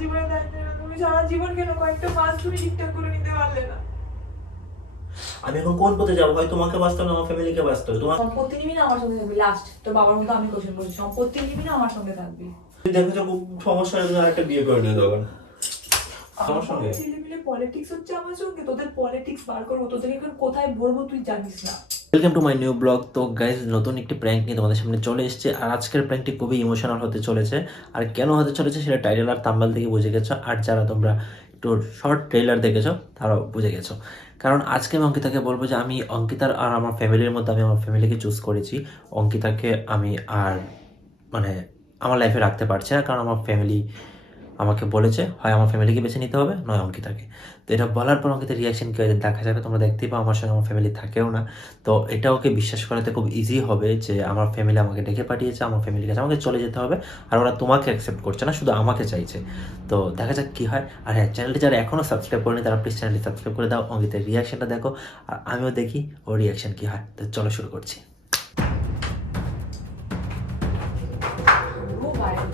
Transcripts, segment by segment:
জীবনে দায়িত্ব না, তুমি সারা জীবন কেন কয়েকটা মাস তুমি ঠিকঠাক করে নিতে পারলে না? আমি এখন কোন পথে যাবো? হয় তোমাকে বাঁচতে হবে না আমার ফ্যামিলিকে বাঁচতে হবে। তোমার সম্পত্তি নিবি না আমার সঙ্গে থাকবি? লাস্ট তোর বাবার মতো আমি কোশ্চেন বলছি, সম্পত্তি নিবি না আমার সঙ্গে থাকবি? তুমি দেখো যে খুব সমস্যা হয়ে যাবে, আরেকটা বিয়ে করে নিয়ে দেবো আমার সঙ্গে। ছেলে মিলে পলিটিক্স হচ্ছে আমার সঙ্গে, তোদের পলিটিক্স বার করবো, তোদের এখন কোথায় ভরবো তুই জানিস না। Welcome to my new blog. তো গাইজ, নতুন একটি প্র্যাঙ্ক নিয়ে তোমাদের সামনে চলে এসেছে। আর আজকের প্র্যাঙ্কটি খুবই ইমোশনাল হতে চলেছে। আর কেন হতে চলেছে সেটা টাইটেল আর থাম্বনেল থেকে বুঝে গেছো। আর যারা তোমরা একটু শর্ট ট্রেলার দেখেছো তারাও বুঝে গেছো। কারণ আজকে আমি অঙ্কিতাকে বলবো যে আমি অঙ্কিতার আর আমার ফ্যামিলির মধ্যে আমি আমার ফ্যামিলিকে চুজ করেছি। অঙ্কিতাকে আমি আর মানে আমার লাইফে রাখতে পারছি না, কারণ আমার ফ্যামিলি আমাকে বলেছে হয় আমার ফ্যামিলিকে বেছে নিতে হবে নয় অঙ্কিতাকে। তো এটা বলার পর অঙ্কিতার রিয়াকশন কী হয়েছে দেখা যাবে, তোমরা দেখতেই পাও। আমার সঙ্গে আমার ফ্যামিলি থাকেও না, তো এটা ওকে বিশ্বাস করাতে খুব ইজি হবে যে আমার ফ্যামিলি আমাকে ডেকে পাঠিয়েছে, আমার ফ্যামিলির কাছে আমাকে চলে যেতে হবে, আর ওরা তোমাকে অ্যাকসেপ্ট করছে না, শুধু আমাকে চাইছে। তো দেখা যাক কী হয়। আর হ্যাঁ, চ্যানেলটি যারা এখনও সাবস্ক্রাইব করেনি তারা প্লিজ চ্যানেলটি সাবস্ক্রাইব করে দাও, অঙ্কিতার রিয়াকশনটা দেখো, আর আমিও দেখি ওর রিয়াকশন কী হয়। তো চলো শুরু করছি। ও বাইরে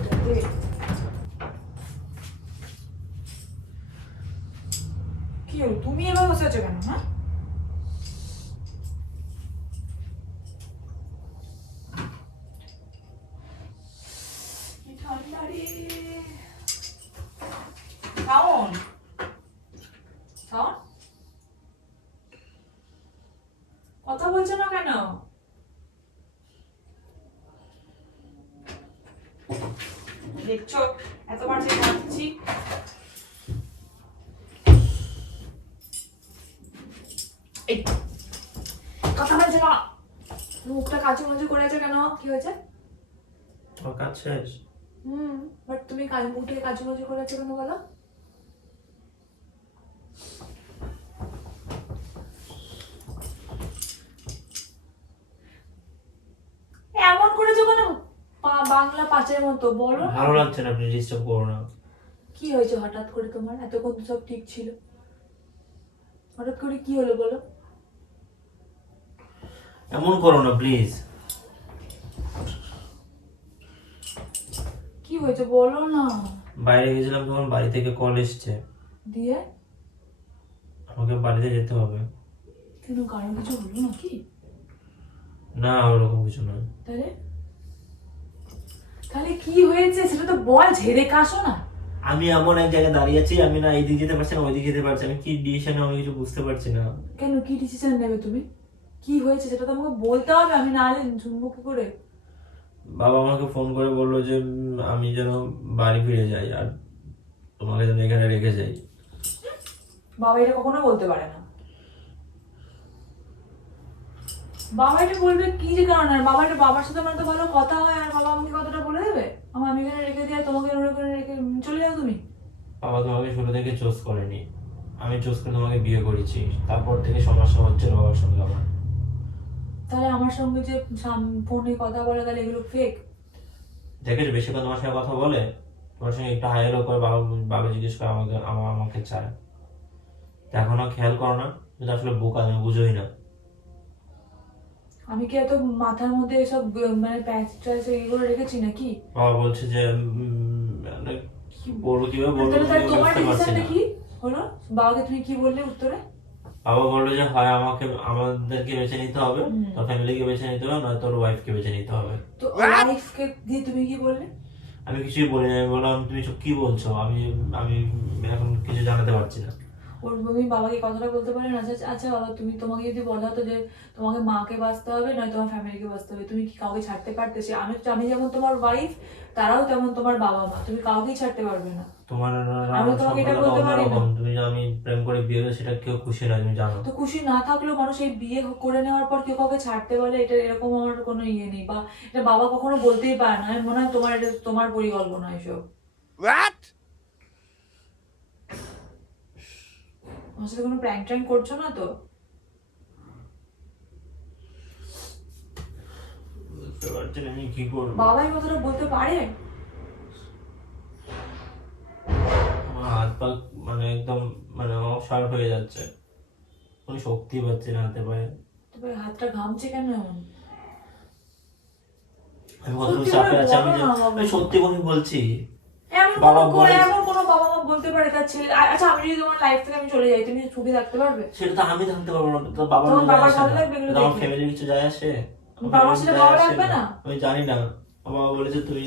কি হলো, তুমি এবার বসে আছো কেন? হ্যাঁ, কি ঠান্ডা রে। শাওন, শাওন, কথা বলছো না কেন? দেখছো এতবার যে ডাকছি। এই কথা বলছো না, মুখটা কাচু মাচু করে আছো কেন? কি হয়েছে? তোমার কাজ শেষ? বাট তুমি কাজ মুখে কাচু মাচু করে আছো কেন বলো? এমন করেছো কেন? বাংলা পাঁচের মতো বলো না। ভালো লাগছে না, আপনি ডিস্টার্ব করো না। কি হয়েছে হঠাৎ করে তোমার? এতক্ষণ তো সব ঠিক ছিল, হঠাৎ করে কি হলো বলো? এমন করো না প্লিজ। কি হয়েছে বলো না। বাইরে গেছিলাম, তখন বাড়ি থেকে কল এসছে, দিয়ে আমাকে বাড়িতে যেতে হবে। কেন, কারণ কিছু হলো নাকি? না, ওরকম কিছু না। তাহলে তাহলে কি হয়েছে সেটা তো বল, ঝেড়ে কাশো না। আমি এমন এক জায়গায় দাঁড়িয়ে আছি, আমি না এইদিকে যেতে পারছি না ওইদিকে যেতে পারছি, আমি কি ডিসিশন আমি কিছু বুঝতে পারছি না। কেন, কি ডিসিশন নেবে তুমি? কি হয়েছে সেটা তো আমাকে বলতে হবে, আমি না হলে শুনবো কি করে? বাবা আমাকে ফোন করে বললো যে আমি যেন বাড়ি ফিরে যাই, আর তোমাকে যেন এখানে রেখে যাই। বাবা এটা কখনো বলতে পারে না। বাবা এটা বলবে কি যে কারণ? আর বাবার সাথে আমার তো ভালো কথা হয়, আর বাবা আমাকে কথাটা বলে দেবে আমি এখানে রেখে দিয়ে তোমাকে ওখানে রেখে চলে যাও তুমি? বাবা তোমাকে শুরু থেকে চুজ করেনি, আমি চুজ করে তোমাকে বিয়ে করেছি, তারপর থেকে সমস্যা হচ্ছে বাবার সঙ্গে আমার। তাহলে আমার সঙ্গে যে ফোনে কথা বলে, তাহলে এগুলো ফেক? দেখেছো বেশিক্ষণ তোমার সঙ্গে কথা বলে, তোমার সঙ্গে একটু হাই হ্যালো করে বাবা বাবা জিজ্ঞেস করে আমাকে চায়। দেখো না, খেয়াল করো না, কিন্তু আসলে বোকা, আমি বুঝোই না। আমি কি এত মাথার মধ্যে এসব মানে প্যাচ ট্যাচ এগুলো রেখেছি নাকি? বাবা বলছে যে মানে কি বলবো, কিভাবে বলবো তাহলে আমি তোমার বুঝতে পারছি ডিসিশনটা না। কি হলো? বাবাকে তুমি কি বললে উত্তরে? বাবা বললো যে হয় আমাদেরকে বেছে নিতে হবে, তোর ফ্যামিলিকে বেছে নিতে হবে, নয় তোর ওয়াইফকে বেছে নিতে হবে। তো ওয়াইফকে দিয়ে তুমি কি বললে? আমি কিছুই বলি না, আমি বললাম তুমি সব কি বলছো, আমি আমি এখন কিছু জানাতে পারছি না। ওর তুমি বাবাকে কথাটা বলতে পারেন? আচ্ছা আচ্ছা বাবা, তোমাকে যদি বলা হতো যে তোমাকে মাকে বাঁচতে হবে নয় তোমার ফ্যামিলিকে বাঁচতে হবে, তুমি কি কাউকে ছাড়তে পারতে? আমি যেমন তোমার ওয়াইফ, তারাও তেমন তোমার বাবা মা, তুমি কাউকেই ছাড়তে পারবে না। তোমার আমি তোমাকে এটা বলতে পারি না। তুমি যে আমি প্রেম করে বিয়ে হয়েছে সেটা কেউ খুশি না, তুমি জানো। তো খুশি না থাকলেও মানুষ এই বিয়ে করে নেওয়ার পর কেউ কাউকে ছাড়তে বলে, এটা এরকম আমার কোনো ইয়ে নেই, বা এটা বাবা কখনো বলতেই পারে না। আমি মনে হয় এটা তোমার পরিকল্পনা এসব। আমার সাথে কোনো প্র্যাঙ্ক ট্র্যাঙ্ক করছো না তো? বুঝতে পারছি না আমি কি করবো। বাবা এই কথাটা বলতে পারে? আমার হাত পা মানে একদম মানে অসাড় হয়ে যাচ্ছে, কোনো শক্তি পাচ্ছি না হাতে পায়ে। তবে হাতটা ঘামছে কেন এমন? আমি কতটা চাপে আছি, আমি সত্যি করে বলছি। এমন বাবা কোনো বলেছে- এমন কোনো বাবা বলতে পারে তার ছেলে আচ্ছা আমি যদি তোমার লাইফ থেকে আমি চলে যাই তুমি সুখে থাকতে পারবে? সেটা তো আমি থাকতে পারবো না, তো বাবা তোমার বাবার ভালো লাগবে এগুলো আমার দেখে? ফ্যামিলির কিছু যায় আসে? বাবার সাথে ভালো লাগবে না? আমি জানি না। বাবা বলেছে তুই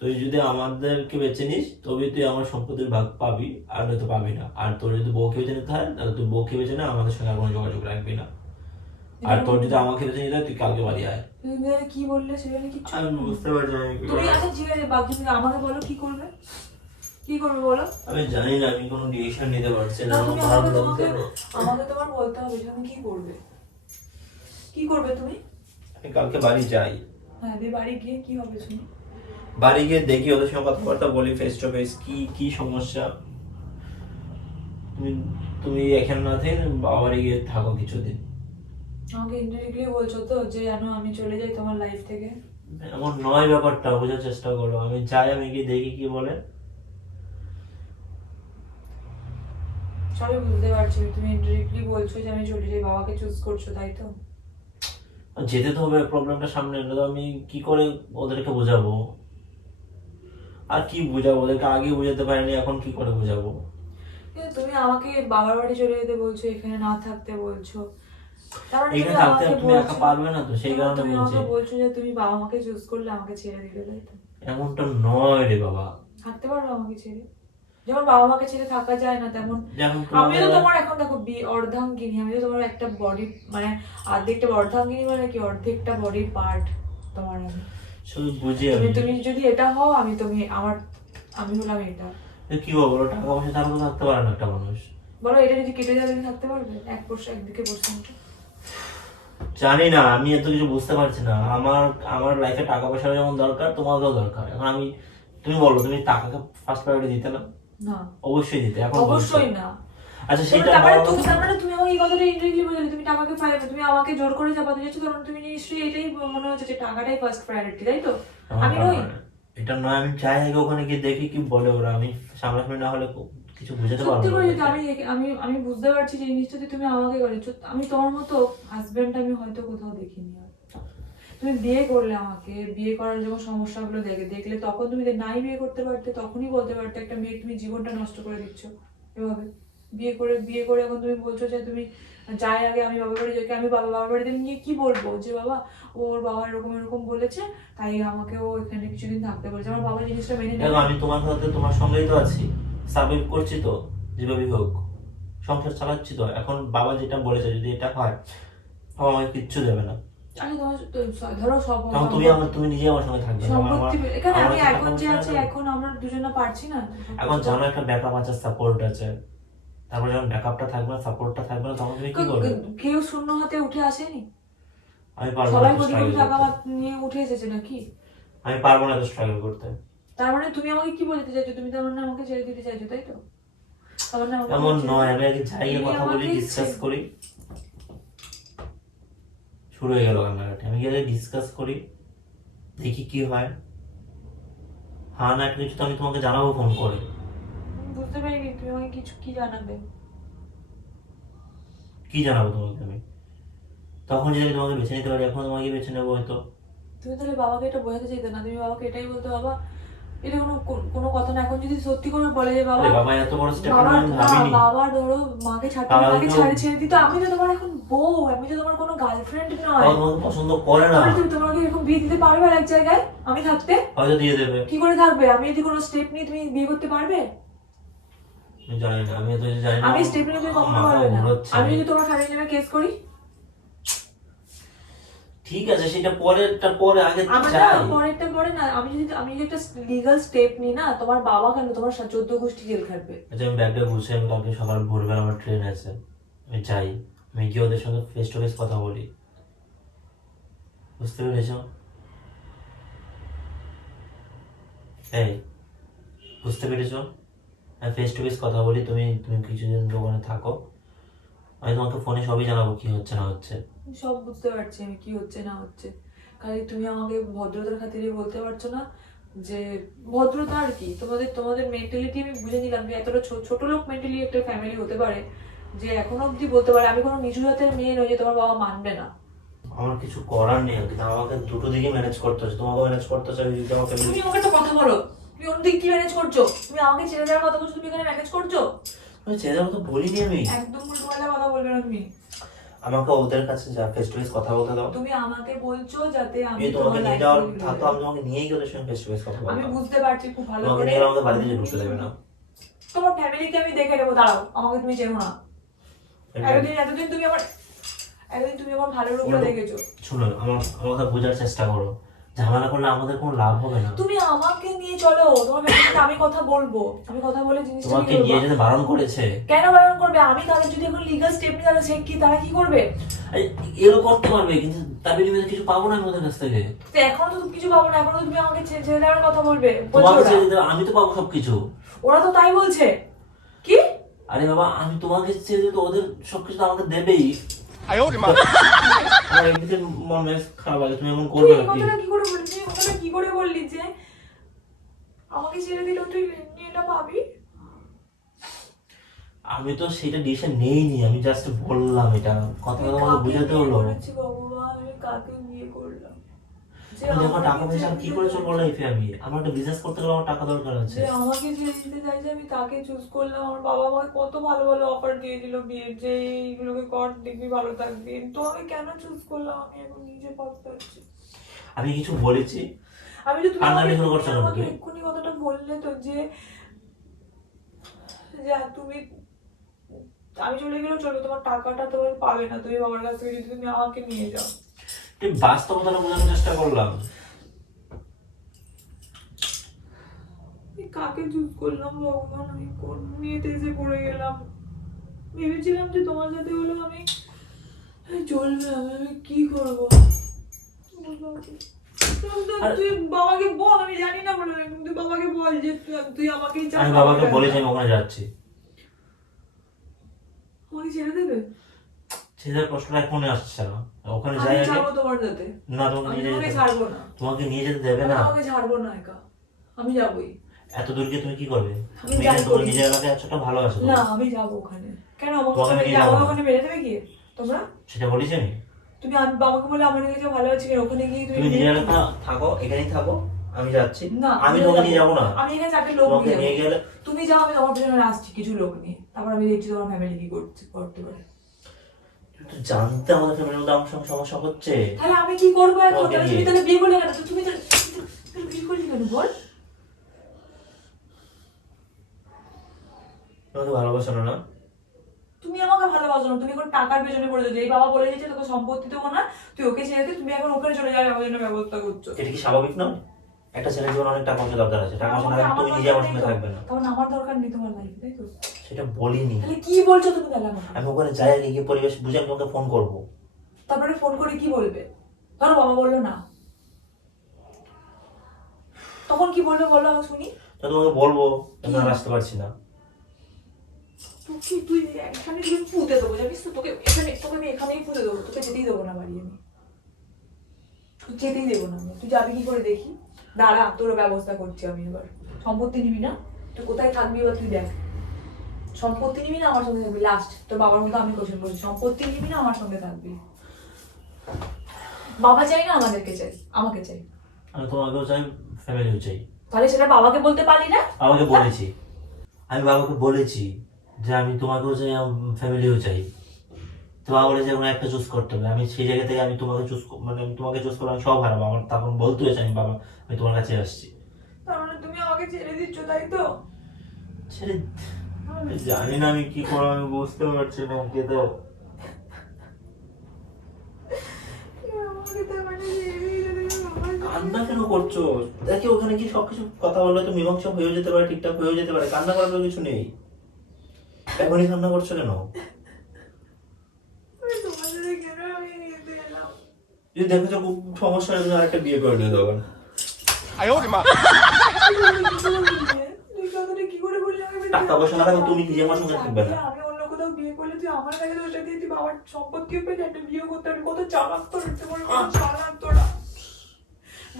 তুই যদি আমাদেরকে বেছে নিস তবে তুই আমার সম্পত্তির ভাগ পাবি, আর নয়তো পাবি না। আর তোর যদি বউকে বেছে নিতে হয় তাহলে তুই বউকে বেছে না, আমাদের সঙ্গে আর কোনো যোগাযোগ রাখবি না। আর তোর যদি আমাকে বেছে নিতে হয় তুই কালকে বাড়ি আয়। তুমি তাহলে কি বললে সেখানে কিচ্ছু আমি বুঝতে পারছি না আমি কি তুমি করবো। আচ্ছা ঠিক আছে বাকি তুমি আমাকে বলো কি করবে, কি করবে বলো? আমি জানি না, আমি কোনো ডিসিশন নিতে পারছি না। না, আমার তুমি ভালো আমাকে লাগছে না। আমাকে তোমার বলতে হবে যে তুমি কি করবে, কি করবে তুমি? আমি কালকে বাড়ি যাই, হ্যাঁ দিয়ে বাড়ি গিয়ে কি হবে শুনি? বাড়ি গিয়ে দেখি ওদের সঙ্গে কথাবার্তা বলি ফেস টু ফেস, কি কি সমস্যা। তুমি তুমি এখানে না থেকে বাড়ি গিয়ে থাকো কিছুদিন। আমাকে ইনডিরেক্টলি বলছো তো যে জানো আমি চলে যাই তোমার লাইফ থেকে? এমন নয়, ব্যাপারটা বোঝার চেষ্টা করো। আমি যাই, আমি গিয়ে দেখি কি বলে। সবই বুঝতে পারছি, তুমি ইনডিরেক্টলি বলছো যে আমি চলে যাই, বাবাকে চুজ করছো তাই তো? যেতে তো হবে, প্রবলেমটা সামনে এলে তো আমি কি করে ওদেরকে বোঝাবো? আর কি বোঝাবো ওদেরকে? আগে বোঝাতে পারিনি, এখন কি করে বোঝাবো? কিন্তু তুমি আমাকে বাবার বাড়ি চলে যেতে বলছো, এখানে না থাকতে বলছো, তার মানে এখানে তুমি থাকতে আমাকে তুমি একা বলছো পারবে না তো, সেই কারণে তুমি বলছি। আমাকে বলছো যে তুমি বাবা মাকে চুজ করলে আমাকে ছেড়ে দিবে তাই তো? এমনটা নয় রে বাবা। থাকতে পারবে আমাকে ছেড়ে? যেমন বাবা মাকে ছেড়ে থাকা যায় না তেমন যেমন আমিও তো তোমাদের তোমার এখন দেখো অর্ধাঙ্গিনী, আমি তো তোমার একটা বডি মানে অর্ধেকটা অর্ধাঙ্গিনী মানে কি অর্ধেকটা বডির পার্ট তোমার আমি। শুধু বুঝি তুমি আমি। তুমি যদি এটা হও আমি তুমি আমার আমি হলাম এটা। কি বলবো, টাকা পয়সা ছাড়া তো থাকতে পারে না একটা মানুষ। বলো এটা যদি কেটে যায় তুমি থাকতে পারবে একদিকে পার্সেন্ট? জানি না, আমি এত কিছু বুঝতে পারছি না। আমার আমার লাইফে টাকা পয়সা যেমন দরকার, তোমাকেও দরকার। এখন আমি, তুমি বলো, তুমি টাকাকে ফার্স্ট প্রায়োরিটি দিতে না? না অবশ্যই দিতে। এখন অবশ্যই বলছো। না। আচ্ছা সেটা তারপরে বড় তুমি কথা। তারপরে তুমি আমাকে এই কথাটা ইনডিরেক্টলি বলে তুমি টাকাকে তুমি আমাকে জোর করে চাপাতে যাচ্ছ, কারণ তুমি নিশ্চয়ই এটাই মনে হচ্ছে যে টাকাটাই ফার্স্ট প্রায়োরিটি তাই তো? আমি নই। এটা নয়, আমি চাই আগে ওখানে গিয়ে দেখি কি বলে ওরা। আমি সামনাসামনি না হলে কিছু বুঝাতে পারবো সত্যি না করে যদি ওদেরকে। আমি আমি বুঝতে পারছি যে জিনিসটা যে তুমি আমাকে করেছো, আমি তোমার মতো হাজবেন্ড আমি হয়তো কোথাও দেখিনি আর। তুমি বিয়ে করলে আমাকে, বিয়ে করার যখন সমস্যাগুলো দেখলে তখন তুমি যে নাই বিয়ে করতে পারতে তখনই বলতে পারতে একটা মেয়ে তুমি জীবনটা নষ্ট করে দিচ্ছ এভাবে। বিয়ে করে এখন তুমি বলছো যে তুমি যাই আগে আমি বাবার বাড়ি যাই, আমি বাবার বাড়িতে গিয়ে কি বলবো যে বাবা ওর বাবা এরকম এরকম বলেছে তাই আমাকে ও এখানে কিছুদিন থাকতে বলেছে, আমার বাবা জিনিসটা মেনে দেখো, নেবে। আমি তোমার সাথে তোমার সঙ্গেই তো আছি, সার্ভাইভ করছি তো যেভাবেই হোক, সংসার চালাচ্ছি তো। এখন বাবা যেটা বলেছে যদি এটা হয়, বাবা আমাকে কিচ্ছু দেবে না। আরে তোমার ধরো সব তখন তুমি নিজে আমার সঙ্গে থাকবে না। সম্পত্তি এখানে আমার আমি সাথে এখন যে টাকা আছি পয়সা নেই। এখন আমরা দুজনে পারছি না। এখন জানো একটা ব্যাকআপ আছে, সাপোর্ট আছে। তারপর যখন ব্যাকআপটা থাকবে না, সাপোর্টটা থাকবে না, তখন তুমি কি করবে? কেউ শূন্য হাতে উঠে আসেনি, আমি পারবো না সবাই তো কোটি স্ট্রাগল কোটি টাকা করতে। নিয়ে উঠে এসেছে নাকি? আমি পারবো না তো স্ট্রাগল করতে। তার মানে তুমি আমাকে কি বলতে চাইছো, তুমি তার মানে আমাকে ছেড়ে দিতে চাইছো তাই তো? তার মানে আমাকে এমন ছেড়ে নয়, দিতে- আমি আগে যাই, তুমি কথা বলি, আমাকে ডিসকাস করি। শুরু হয়ে গেল কান্নাকাটি। আমি গিয়ে ডিসকাস করি, দেখি কি হয়। হ্যাঁ না একটা কিছু তো আমি তোমাকে জানাবো ফোন করে। বুঝতে পারিনি তুমি আমাকে কিছু কি জানাবে। কি জানাবো তোমাকে আমি? তখন যদি আমি তোমাকে বেছে নিতে পারি, এখন তোমাকে বেছে নেবো হয়তো। তুমি তাহলে বাবাকে এটা বোঝাতে চাইতে না, তুমি বাবাকে এটাই বলতে বাবা এটা কোনো কথা না। এখন যদি সত্যি করে বলে যে বাবা আরে বাবা, এত বড় স্টেপ বাবা আমি ভাবিনি। বাবা ধরো মাকে বাবাকে ছেড়ে ছেড়ে দিত, আমি তো তোমার এখন বউ, আমি তো তোমার কোনো গার্লফ্রেন্ড নয়। বাবা তোমাকে পছন্দ করে না। তাহলে তুমি তোমাকে এরকম বিয়ে দিতে পারবে আর এক জায়গায় আমি থাকতে? হয়তো দিয়ে দেবে। কি করে থাকবে? আমি যদি কোনো স্টেপ নিয়ে তুমি বিয়ে করতে পারবে? আমি জানি না, আমি তো জানি না। আমি স্টেপ নিয়ে তুমি কখনো মাথা পারবে না। ঘুরোচ্ছে। আমি যদি তোমার ফ্যামিলি নামে কেস করি? ঠিক আছে, সেটা পরেরটা পরে, আগে আমার না চাই। পরেরটা পরে না, আমি যদি একটা লিগাল স্টেপ নিই না, তোমার বাবা কেন তোমার 14 গোষ্ঠী জেল খাটবে। আচ্ছা আমি ব্যাগটা গুছিয়ে, আমি কালকে সকাল ভোরবেলা আমার ট্রেন আছে, আমি যাই। আমি গিয়ে ওদের সঙ্গে ফেস টু ফেস কথা বলি। বুঝতে পেরেছো? এই, বুঝতে পেরেছো? আমি ফেস টু ফেস কথা বলি, তুমি তুমি কিছুদিন দোকানে থাকো। আমি তোমাকে ফোনে সবই জানাবো কি হচ্ছে না হচ্ছে। সব বুঝতে পারছি আমি কি হচ্ছে না হচ্ছে, খালি তুমি আমাকে ভদ্রতার খাতিরে বলতে পারছো না যে ভদ্রতা আর কি। তোমাদের তোমাদের মেন্টালিটি আমি বুঝে নিলাম যে এতটা ছোট লোক মেন্টালি একটা ফ্যামিলি হতে পারে যে এখনো অব্দি বলতে পারে আমি কোনো নিচু জাতের মেয়ে নই যে তোমার বাবা মানবে না। আমার কিছু করার নেই, কিন্তু আমাকে দুটো দিকে ম্যানেজ করতে হচ্ছে। তোমাকে ম্যানেজ করতে হচ্ছে, যদি আমাকে তুমি আমাকে একটা কথা বলো, তুমি অন্যদিকে কি ম্যানেজ করছো? তুমি আমাকে ছেড়ে দেওয়ার কথা বলছো, তুমি এখানে ম্যানেজ করছো? ছেড়ে দেওয়ার কথা বলিনি আমি। একদম উল্টোপাল্টা কথা বলবে না তুমি। আমাকে ওদের কাছে যা ফেস টু ফেস কথা বলতে দাও। তুমি আমাকে বলছো যাতে আমি তোমাকে তোমার নিয়ে লাইফে যাওয়ার থাকতো, আমি তোমাকে নিয়েই ওদের সঙ্গে ফেস টু ফেস কথা বলতাম। আমি বুঝতে পারছি খুব ভালো তোমাকে করে। নিয়ে আমাকে বাড়িতে যে ঢুকতে দেবে না। তোমার ফ্যামিলিকে আমি দেখে নেবো, দাঁড়াও, আমাকে তুমি চেনো না। এতদিন তুমি আমার ভালো রূপটা দেখেছো। শুনো, আমাকে বোঝার চেষ্টা করো, ঝামেলা করলে আমাদের কোনো লাভ হবে না। তুমি আমাকে নিয়ে চলো, তোমার ফ্যামিলিতে আমি কথা বলবো, আমি কথা বলে জিনিসটা তোমাকে নিয়ে যেতে বারণ করেছে। কেন বারণ করবে? আমি তাদের যদি এখন লিগ্যাল স্টেপ নিই তাহলে সে কি, তারা কি করবে? এরও করতে পারবে, কিন্তু তার বিনিময়ে কিছু পাবো না আমি ওদের কাছ থেকে। তো এখনো তো কিছু পাবো না, এখনো তুমি আমাকে ছেড়ে দেওয়ার কথা বলবে। তোমাকে ছেড়ে দিতে আমি তো পাবো সবকিছু। ওরা তো তাই বলছে। কি? আরে বাবা, আমি তোমাকে ছেড়ে দিতে ওদের সবকিছু তো আমাকে দেবেই। আমার এমনিতে মন মেজাজ খারাপ লাগে, তুমি এমন করবে না। কথাটা কি করে বললি? কথাটা কি করে বললি যে আমাকে ছেড়ে দিলেও তুই এটা পাবি? আমি তো সেটা ডিসিশন নেইনি, আমি জাস্ট বললাম এটা। কথা তোমাকে বুঝাতে হলো। ভগবান, আমি কাকে বিয়ে করলাম? দেখো, টাকা পয়সা কি করে চলবো লাইফে? আমার একটা বিজনেস করতে গেলে আমার টাকা দরকার আছে। যে আমাকে ছেড়ে দিতে চাইছে, আমি তাকে চুজ করলাম। আমার বাবা আমাকে কত ভালো ভালো অফার দিয়েছিল বিয়ের, যে এইগুলোকে কর, দেখবি ভালো থাকবি। তো আমি কেন চুজ করলাম? আমি এখন নিজে পাচ্ছি। আমি কিছু বলেছি? আমি তো তুমি আমাকে এক্ষুনি কথাটা বললে তো যে তুমি, আমি চলে গেলেও চলবে, তোমার টাকাটা তোমার পাবে না তুমি বাবার কাছ থেকে, যদি তুমি আমাকে নিয়ে যাও। ঠিক বাস্তবতাটা বোঝানোর চেষ্টা করলাম। কাকে চুজ করলাম ভগবান? আমি কোন মেয়েতে এসে পড়ে গেলাম? ভেবেছিলাম যে তোমার সাথে হলো আমি চলবে, আমি কি করবো? তুই বাবাকে বল, আমি জানি না বলে, তুই বাবাকে বল যে তুই আমাকেই চাস। আমি বাবাকে বলেছি আমি ওখানে যাচ্ছি। আমাকে ছেড়ে দেবে? ছেড়ে প্রশ্নটা এখনই আসছে না। ওখানে যাই আগে। যাবো তোমার সাথে। না, তোমাকে ছাড়বো না। তোমাকে নিয়ে যেতে দেবে না। আমাকে ছাড়বো না একা, আমি যাবোই। এত দূর গিয়ে তুমি কি করবে? আমি তোমার নিজের এলাকায় এতটা ভালো আছে না, আমি যাবো ওখানে। কেন আমাকে ওখানে মেরে দেবে গিয়ে তোমরা? সেটা বলেছি আমি। তুমি বাবাকে বলে আমার নিজে ভালো আছে, ওখানে গিয়ে তুমি নিজের এলাকা থাকো, এখানেই থাকো, আমি যাচ্ছি না। আমি তোমাকে নিয়ে যাবো না। আমি এখানে চারটে লোক নিয়ে গেলে তুমি যাও, আমি তোমার পেছনে আসছি কিছু লোক নিয়ে, তারপর আমি দেখছি তোমার ফ্যামিলি কি করতে পারে। জানতে আমাদের ফ্যামিলির মধ্যে আমার সঙ্গে সমস্যা হচ্ছে। তাহলে আমি কি করবো এখন? তুমি তাহলে বিয়ে করলে কেন? তুমি বিয়ে করলি কেন বল? তোমাকে ভালোবাসো না? তুমি আমাকে ভালোবাসো না, তুমি এখন টাকার পেছনে পড়ে যাচ্ছ। এই বাবা বলে দিয়েছে তোকে সম্পত্তি দেবো না, তুই ওকে ছেড়ে দে, তুমি এখন ওখানে চলে যাবে আমার জন্য ব্যবস্থা করছো। এটা কি স্বাভাবিক নয়? একটা ছেলের জীবনে অনেক টাকা পয়সা দরকার আছে, টাকা পয়সা না তুমি নিজে আমার সঙ্গে থাকবে না। তখন আমার দরকার নেই তোমার লাইফে, তাই তো? সেটা বলিনি। তাহলে কি বলছো তুমি? তাহলে আমি ওখানে যাই আগে গিয়ে পরিবেশ বুঝে আমি তোমাকে ফোন করবো। তারপরে ফোন করে কি বলবে? ধরো বাবা বললো না, তখন কি বলবে বলো আমি শুনি। তো তোমাকে বলবো আমি আর আসতে পারছি না। তুই এখানে পুঁতে দেবো, জানিস তো? তোকে আমি এখানেই পুঁতে দেবো, তোকে যেতেই দেবো না বাড়ি। আমি যেতেই দেবো না। তুই যাবি কি করে দেখি? দাঁড়া, তোর ব্যবস্থা করছি আমি। এবার সম্পত্তি নিবি না? তুই কোথায় থাকবি এবার তুই দেখ। সম্পত্তি নিবি না আমার সঙ্গে থাকবি? লাস্ট তোর বাবার মতো আমি কোশ্চেন বলছি, সম্পত্তি নিবি না আমার সঙ্গে থাকবি? বাবা চাই না আমাদেরকে চাই? আমাকে চাই। আমি তোমাকেও চাই, ফ্যামিলিও চাই। তাহলে সেটা বাবাকে বলতে পারলি না? বাবাকে বলেছি, আমি বাবাকে বলেছি যে আমি তোমাকেও চাই, ফ্যামিলিও চাই। তো বাবা বলে যে কোনো একটা চুজ করতে হবে। আমি সেই জায়গা থেকে আমি তোমাকে চুজ করলাম, সব হারাবো। আমার তখন বলতে হয়েছে আমি বাবা আমি তোমার কাছে আসছি। তার মানে তুমি আমাকে ছেড়ে দিচ্ছ, তাই তো? ছেড়ে আমি জানি না আমি কি করবো, আমি বুঝতে পারছি না। ওকে তো কান্না কেন করছো? দেখি ওখানে কি সবকিছু কথা বললে তো মীমাংসা হয়েও যেতে পারে, ঠিকঠাক হয়েও যেতে পারে। কান্না করার কিছু নেই। এখনই কান্না করছো কেন? যদি দেখো যে খুব সমস্যা হয়, তুমি আরেকটা বিয়ে করে নিয়ে দেবেন। টাকা পয়সা না থাকলে তুমি নিজে আমার সঙ্গে থাকবে না। আমি অন্য কোথাও বিয়ে করলে তুই আমার কাছে দোষটা দিয়ে তুই বাবার সম্পত্তিও পেলে একটা বিয়ে করতে পারবি। কত চালাক তোর, চালাক তোরা।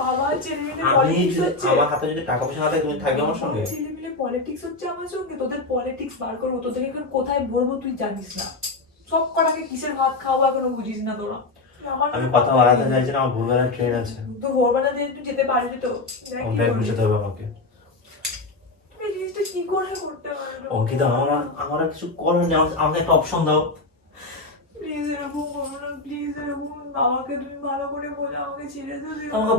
বাবা ছেলেমেয়ে পলিটিক্স হচ্ছে, আমার হাতে যদি টাকা পয়সা না থাকে তুমি থাকবে আমার সঙ্গে? ছেলেমেয়ে পলিটিক্স হচ্ছে আমার সঙ্গে। তোদের পলিটিক্স বার করবো, তোদের এখন কোথায় ভরবো তুই জানিস না। সব কটাকে কিসের ভাত খাওয়াবো এখনো বুঝিস না তোরা। আমি কথা বাড়াতে চাইছি না, আমার ভোরবেলা ট্রেন আছে। তো ভোরবেলা দিয়ে তুই যেতে পারবি তো? ব্যাগ গুছাতে হবে আমাকে। করে করতে পারবো? অঙ্কিতা আমার আর কিছু করার নেই, আমাকে একটা অপশন দাও। প্লিজ এরকম করো না, প্লিজ এরকম আমাকে তুমি ভালো করে বলে আমাকে ছেড়ে দিও। আমাকে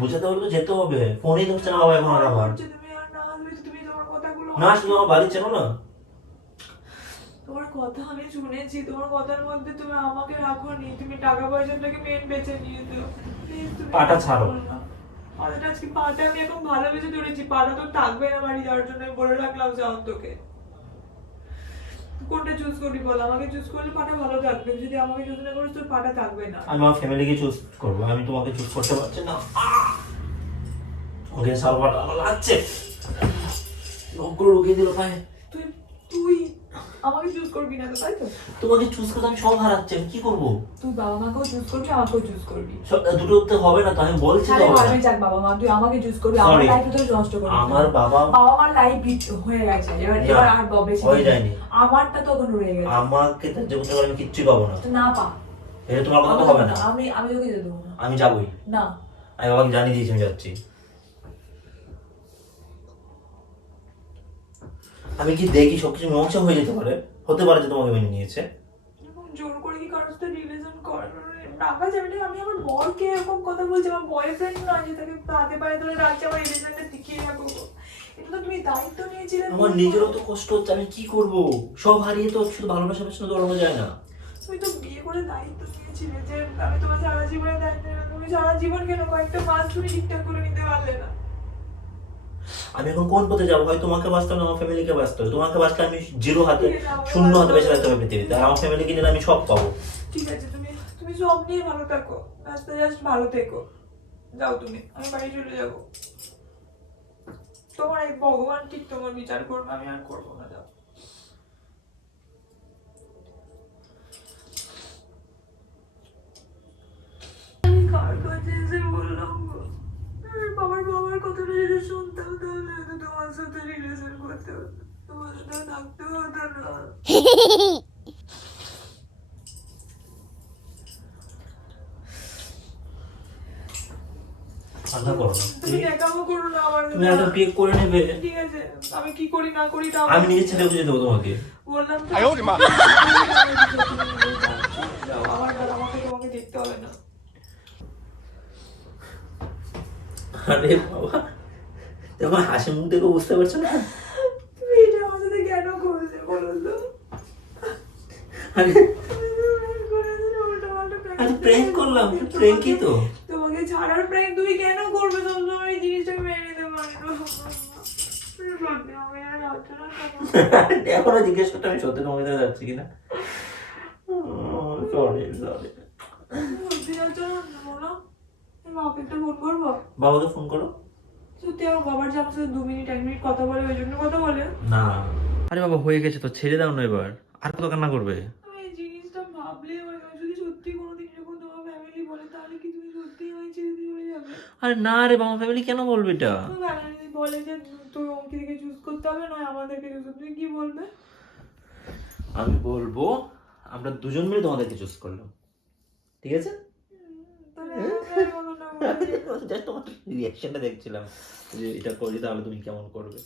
বোঝাতে হলে তো যেতে হবে, ফোনেই ধরছে না বাবা এখন আর আমার। তুমি আর না আসবে তো, তুমি তোমার কথাগুলো না আসলে আমার বাড়ি চেনো না। তোমার কথা আমি শুনেছি, তোমার কথার মধ্যে তুমি আমাকে রাখো নি, তুমি টাকা পয়সাটাকে মেন বেঁচে নিয়েছো। প্লিজ তুমি পাটা ছাড়ো। পাটা আজকে পাটা আমি এখন ভালোবেসে ধরেছি, পাটা তো থাকবে না বাড়ি যাওয়ার জন্য, আমি বলে রাখলাম যে অন্তকে। কোনটা চুজ করবি বল, আমাকে চুজ করলে পাটা ভালো থাকবে, যদি আমাকে চুজ না করিস তোর পাটা থাকবে না। আমি আমার ফ্যামিলিকে চুজ করবো, আমি তোমাকে চুজ করতে পারছি না। ওকে সার্ভার লাগছে, নকল রুকিয়ে দিল পায়ে। তুই তুই আমাকে চুজ করবি না তো, তাই তো? তোমাকে চুজ করতে আমি সব হারাচ্ছি, আমি কি করবো? তুই বাবা মাকেও চুজ করবি, আমাকেও চুজ করবি। দুটো তো হবে না তো, আমি বলছি তো। তাহলে যাক বাবা মা, তুই আমাকে চুজ করবি, আমার Sorry. লাইফ তুই নষ্ট করবি। আমার বাবা মার লাইফ হয়ে গেছে, এবার না, এবার আর বেশি হয়ে যায়নি। আমারটা তো এখন রয়ে গেছে। আমাকে তো যে করতে পারে আমি কিচ্ছুই পাবো না। তো না পা, এটা তোমার কথা তো হবে না। আমি তোকে যেতে দেবো না। আমি যাবোই, না আমি বাবাকে জানিয়ে দিয়েছি আমি যাচ্ছি। আমি কি দেখি সবকিছু মীমাংসা হয়ে যেতে পারে, হতে পারে যে তোমাকে মেনে নিয়েছে। এরকম জোর করে কি কারোর সাথে রিলেশন রাখা যাবে না? আমি আমার বরকে এরকম কথা বলছি, আমার বয়ফ্রেন্ড নয় যে তাকে হাতে পায়ে ধরে রাখছে, আমার রিলেশনটা টিকিয়ে রাখবো। এটা তো তুমি দায়িত্ব নিয়েছিলে। আমার নিজেরও তো কষ্ট হচ্ছে, আমি কি করব? সব হারিয়ে তো শুধু ভালোবাসা পেছনে দৌড়ানো যায় না। তুমি তো বিয়ে করে দায়িত্ব নিয়েছিলে যে আমি তোমার সারা জীবনের দায়িত্ব নিলাম, তুমি সারা জীবন কেন কয়েকটা মাস তুমি ঠিকঠাক করে নিতে পারলে না? আমি এখন কোন পথে যাবো? হয় তোমাকে বাঁচতে হবে না আমার ফ্যামিলিকে বাঁচতে হবে। তোমাকে বাঁচলে আমি জিরো হাতে, শূন্য হাতে বেঁচে থাকতে হবে পৃথিবীতে, আর আমার ফ্যামিলিকে নিলে আমি সব পাবো। ঠিক আছে, তুমি তুমি সব নিয়ে ভালো থাকো, রাস্তায় জাস্ট ভালো থেকো। যাও তুমি, আমি বাড়ি চলে যাবো। তোমার এই ভগবান ঠিক তোমার বিচার করবে, আমি আর করবো না। যাও। আমি কার কাছে এসে বললাম গো? আমি বাবার কথাটা যদি শুনতাম তাহলে হয়তো তোমার সাথে রিলেশন করতে হতো, তোমার সাথে থাকতে হতো না। কান্না করো না, তুমি দেখাবো করো না আমার তুমি একটা বিয়ে করে নেবে। ঠিক আছে, আমি কি করি না করি তা আমি নিজের ছেলে বুঝে দেবো তোমাকে। বললাম তো। যাও, আমাকে তোমাকে দেখতে হবে না। আরে বাবা, তোমার হাসি মুখ দেখে বুঝতে পারছো না? তুমি এটা আমার সাথে কেন করেছো বলো তো? আরে প্র্যাঙ্ক করলাম, প্র্যাঙ্কই তো। তোমাকে ছাড়ার প্র্যাঙ্ক তুমি কেন করবে? সবসময় এই জিনিসটাকে মেনে নিতে পারি না। সত্যি আমি আর যাচ্ছি না কেন? এখনো জিজ্ঞেস করতে আমি সত্যি তোমাকে দেখা যাচ্ছি কিনা। Sorry sorry. সত্যি যাচ্ছ না বলো? আমি বাবাকে একটা ফোন করবো। বাবাকে ফোন করো। সত্যি আমার বাবার যে আমার সাথে 2 মিনিট 1 মিনিট কথা বলে ওই জন্য কথা বলে। না, আরে বাবা হয়ে গেছে তো, ছেড়ে দাও না এবার, আর কত কান্না করবে? আমি এই জিনিসটা ভাবলে আমার যদি সত্যি কোনোদিন এরকম তোমার ফ্যামিলি বলে তাহলে কি তুমি সত্যি আমায় ছেড়ে দিয়ে চলে যাবে? আরে না রে, বাবা ফ্যামিলি কেন বলবে এটা? তোমার ফ্যামিলি বলে যে তুই অঙ্কিতাকে চুজ করতে হবে, নয় আমাদেরকে চুজ করতে, তুমি কি বলবে? আমি বলবো আমরা দুজন মিলে তোমাদেরকে চুজ করলাম, ঠিক আছে? তাহলে আমাকে বলো না বলে। জাস্ট তোমার রিয়াকশনটা দেখছিলাম যে এটা করলে তাহলে তুমি কেমন করবে।